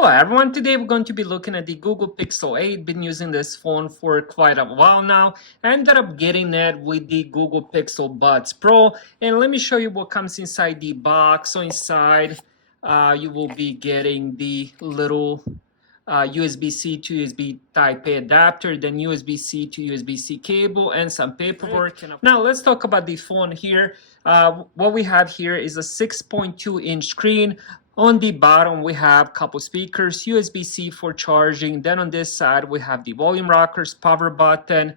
Hello everyone, today we're going to be looking at the Google Pixel 8. Been using this phone for quite a while now. I ended up getting it with the Google Pixel Buds Pro, and let me show you what comes inside the box. So inside you will be getting the little USB-C to USB Type-A adapter, then USB-C to USB-C cable, and some paperwork. Now let's talk about the phone here. What we have here is a 6.2-inch screen. On the bottom, we have a couple speakers, USB-C for charging. Then on this side, we have the volume rockers, power button,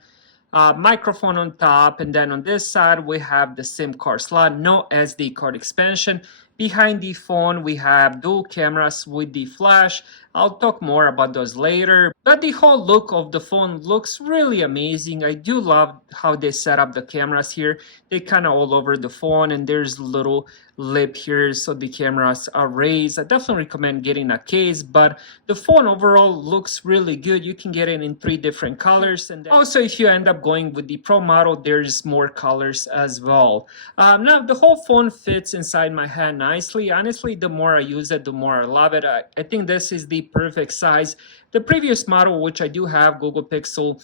microphone on top. And then on this side, we have the SIM card slot, no SD card expansion. Behind the phone, we have dual cameras with the flash. I'll talk more about those later. But the whole look of the phone looks really amazing. I do love how they set up the cameras here. They kind of all over the phone, and there's a little lip here so the cameras are raised. I definitely recommend getting a case, but the phone overall looks really good. You can get it in 3 different colors, and also if you end up going with the Pro model, there's more colors as well. Now the whole phone fits inside my hand nicely. Honestly, the more I use it, the more I love it. I think this is the perfect size. The previous model, which I do have, Google Pixel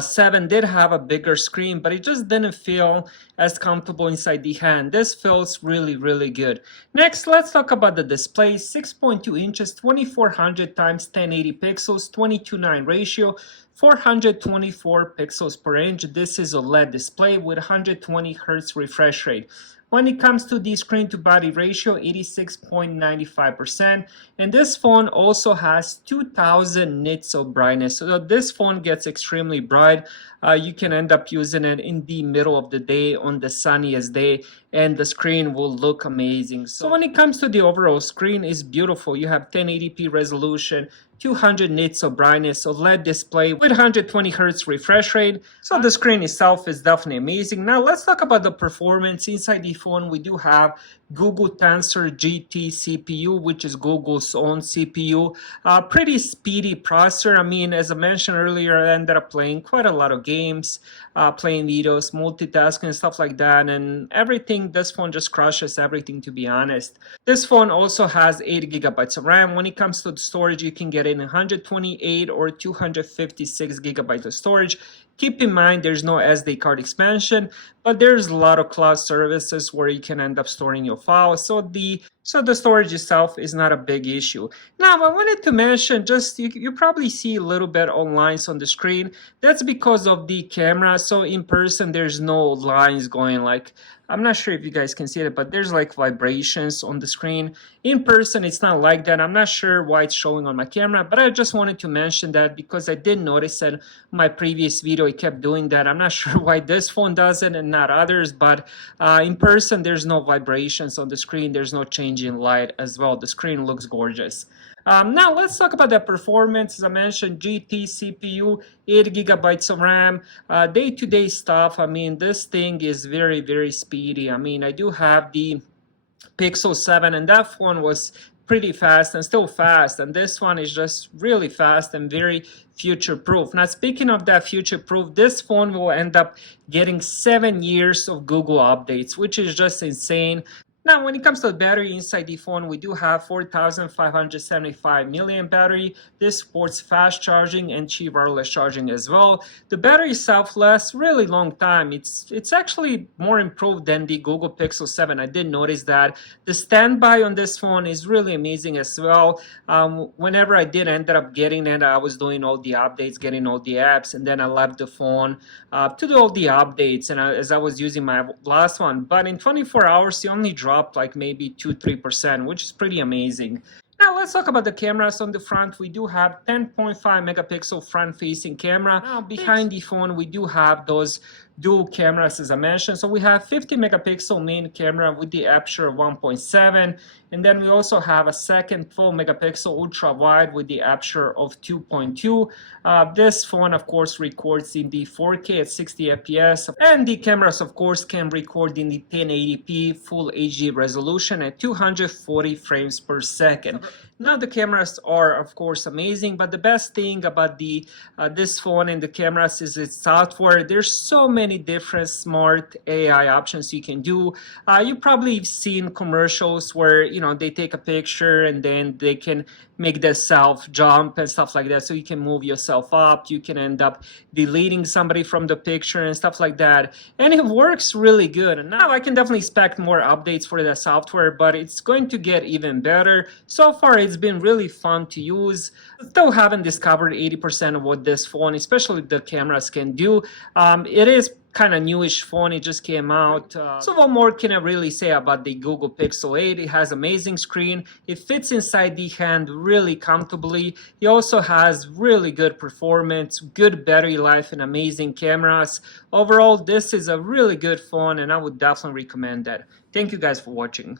7, did have a bigger screen, but it just didn't feel as comfortable inside the hand. This feels really good. Next, let's talk about the display. 6.2 inches, 2400 times 1080 pixels, 22:9 ratio, 424 pixels per inch. This is a OLED display with 120 Hz refresh rate. When it comes to the screen to body ratio, 86.95%, and this phone also has 2000 nits of brightness. So this phone gets extremely bright. You can end up using it in the middle of the day, on the sunniest day, and the screen will look amazing. So when it comes to the overall screen, it's beautiful. You have 1080p resolution, 200 nits of brightness, OLED display with 120 Hz refresh rate. So the screen itself is definitely amazing. Now let's talk about the performance. Inside the phone, we do have Google Tensor GT CPU, which is Google's own CPU. Pretty speedy processor. I mean, as I mentioned earlier, I ended up playing quite a lot of games, playing videos, multitasking, stuff like that, and everything. This phone just crushes everything, to be honest. This phone also has 8 gigabytes of RAM. When it comes to the storage, you can get it in 128 or 256 gigabytes of storage. Keep in mind there's no SD card expansion, but there's a lot of cloud services where you can end up storing your files. So the storage itself is not a big issue. Now, I wanted to mention, just you probably see a little bit of lines on the screen. That's because of the camera. So in person, there's no lines going like, I'm not sure if you guys can see it, but there's like vibrations on the screen. In person, it's not like that. I'm not sure why it's showing on my camera, but I just wanted to mention that because I did notice that my previous video, it kept doing that. I'm not sure why this phone does it and not others, but in person, there's no vibrations on the screen. There's no change in light as well. The screen looks gorgeous. Now let's talk about the performance. As I mentioned, GT CPU, 8 gigabytes of RAM, day-to-day stuff. I mean, this thing is very speedy. I mean, I do have the Pixel 7, and that phone was pretty fast and still fast, and this one is just really fast and very future-proof. Now, speaking of that future-proof, this phone will end up getting 7 years of Google updates, which is just insane. Now, when it comes to the battery inside the phone, we do have 4,575 milliamp battery. This supports fast charging and cheap wireless charging as well. The battery itself lasts really long time. It's actually more improved than the Google Pixel 7. I did notice that. The standby on this phone is really amazing as well. Whenever I did end up getting it, I was doing all the updates, getting all the apps, and then I left the phone to do all the updates, and as I was using my last one. But in 24 hours, you only dropped like maybe 2-3%, which is pretty amazing. Now let's talk about the cameras. On the front, we do have 10.5 megapixel front-facing camera. Now behind the phone, we do have those dual cameras, as I mentioned. So we have 50 megapixel main camera with the aperture of 1.7, and then we also have a second 12 megapixel ultra wide with the aperture of 2.2. This phone, of course, records in the 4K at 60 fps, and the cameras, of course, can record in the 1080p full HD resolution at 240 frames per second. Now the cameras are of course amazing, but the best thing about the this phone and the cameras is its software. There's so many different smart AI options you can do. You probably seen commercials where they take a picture and then they can make the self jump and stuff like that, so you can move yourself up, you can end up deleting somebody from the picture and stuff like that, and it works really good. And now I can definitely expect more updates for the software, but it's going to get even better. So far it's been really fun to use. Still haven't discovered 80% of what this phone, especially the cameras, can do. It is kind of newish phone, it just came out. So what more can I really say about the Google Pixel 8? It has amazing screen, it fits inside the hand really comfortably. It also has really good performance, good battery life, and amazing cameras. Overall, this is a really good phone and I would definitely recommend that. Thank you guys for watching.